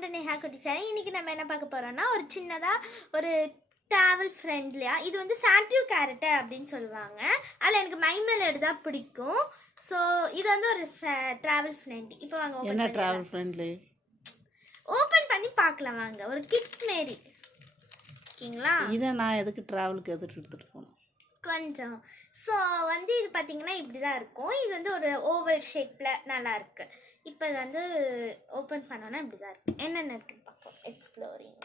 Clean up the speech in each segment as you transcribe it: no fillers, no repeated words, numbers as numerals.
Welcome to Neha குட்டி channel. இன்றைக்கி நம்ம என்ன பார்க்க போகிறோம்னா ஒரு சின்னதாக ஒரு ட்ராவல் ஃப்ரெண்ட்லியாக இது வந்து சாண்டியூ கேரட்டு அப்படின்னு சொல்லுவாங்க. அதில் எனக்கு மைமெலோடி தான் பிடிக்கும். ஸோ இது வந்து ஒரு ட்ராவல் ஃப்ரெண்ட்லி. இப்போ வாங்க என்ன ட்ராவல் ஃப்ரெண்ட்லி ஓப்பன் பண்ணி பார்க்கலாம் வாங்க. ஒரு கிட் மாரி ஓகேங்களா? இதை நான் எதுக்கு ட்ராவலுக்கு எடுத்துகிட்டு போகணும் கொஞ்சம். ஸோ வந்து இது பார்த்திங்கன்னா இப்படி தான் இருக்கும். இது வந்து ஒரு ஓவல் ஷேப்பில் நல்லா இருக்குது. இப்போ இது வந்து ஓப்பன் பண்ணோன்னா இப்படி தான் இருக்குது. என்னென்ன இருக்குன்னு பார்க்கலாம். எக்ஸ்ப்ளோரிங்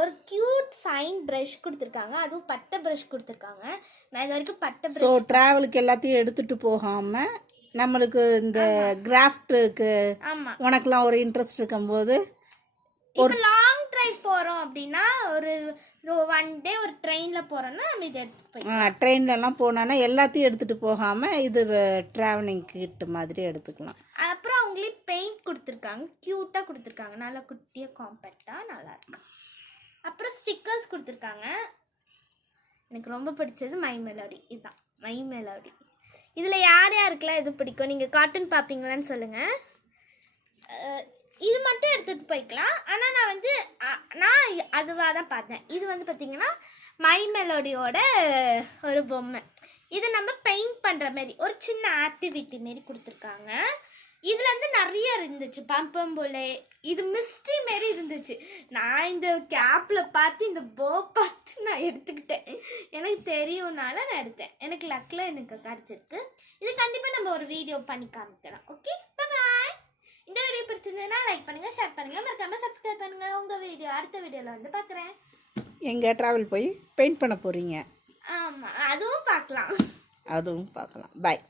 ஒரு க்யூட் ஃபைன் ப்ரஷ் கொடுத்துருக்காங்க. அதுவும் பட்டை ப்ரஷ் கொடுத்துருக்காங்க. நான் இது வரைக்கும் பட்டை ப்ரஷ். ஸோ ட்ராவலுக்கு எல்லாத்தையும் எடுத்துகிட்டு போகாமல் நம்மளுக்கு இந்த கிராஃப்ட்டுக்கு உனக்குலாம் ஒரு இன்ட்ரெஸ்ட் இருக்கும்போது இப்போ லாங் ட்ரைவ் போகிறோம் அப்படின்னா ஒரு ஒன் டே ஒரு ட்ரெயினில் போகிறோன்னா நம்ம இதை எடுத்துகிட்டு போய் ட்ரெயின்லலாம் போனோன்னா எல்லாத்தையும் எடுத்துகிட்டு போகாமல் இது ட்ராவலிங் கிட் மாதிரி எடுத்துக்கலாம். அப்புறம் அவங்களே பெயிண்ட் கொடுத்துருக்காங்க. க்யூட்டாக கொடுத்துருக்காங்க. நல்லா குட்டியாக காம்பேக்டாக நல்லாயிருக்கு. அப்புறம் ஸ்டிக்கர்ஸ் கொடுத்துருக்காங்க. எனக்கு ரொம்ப பிடிச்சது மைமெலோடி. இதுதான் மைமெலோடி. இதில் யார் யாருக்கெல்லாம் எது பிடிக்கும்? நீங்கள் கார்ட்டூன் பார்ப்பீங்களான்னு சொல்லுங்கள். இது மட்டும் எடுத்துகிட்டு போய்க்கலாம். ஆனால் நான் அதுவாக தான் பார்த்தேன். இது வந்து பார்த்திங்கன்னா மைமெலோடியோட ஒரு பொம்மை. இது நம்ம பெயிண்ட் பண்ணுற மாரி ஒரு சின்ன ஆக்டிவிட்டி மாரி கொடுத்துருக்காங்க. இதில் வந்து நிறைய இருந்துச்சு. பம்பம்புலே இது மிஸ்ட்ரி மாரி இருந்துச்சு. நான் இந்த கேப்பில் பார்த்து இந்த போ பார்த்து நான் எடுத்துக்கிட்டேன். எனக்கு தெரியும்னால நான் எடுத்தேன். எனக்கு லக்கில் எனக்கு கிடச்சிருக்கு. இது கண்டிப்பாக நம்ம ஒரு வீடியோ பண்ணி காமிக்கலாம். ஓகே, பாய். இந்த வீடியோ பிடிச்சிருந்ததுன்னா லைக் பண்ணுங்கள், ஷேர் பண்ணுங்கள், மறக்காமல் சப்ஸ்கிரைப் பண்ணுங்கள். உங்கள் வீடியோ அடுத்த வீடியோவில் வந்து பார்க்குறேன். எங்கே ட்ராவல் போய் பெயிண்ட் பண்ண போகிறீங்க? ஆமாம், அதுவும் பார்க்கலாம். அதுவும் பார்க்கலாம். பாய்.